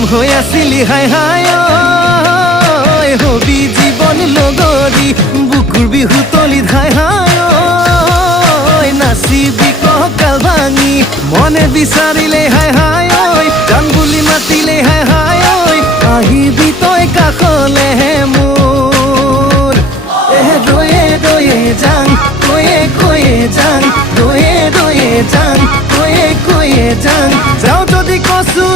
নাম হৈ আছিলি হাই হাই ঐ হবি জীৱন লগৰী বুকুৰ বিহু তলিত হাই হাই ঐ নাচিবি কঁকাল ভাঙি মনে বিচাৰিলে হাই হাই ঐ গান বুলি মাতিলে হাই হাই ঐ আহিবি তই কাষলে মোৰ দয়ে দয়ে যাং কৈয়ে কৈয়ে যাং দয়ে দয়ে যাং কৈয়ে কৈয়ে যাং যাওঁ যদি কচু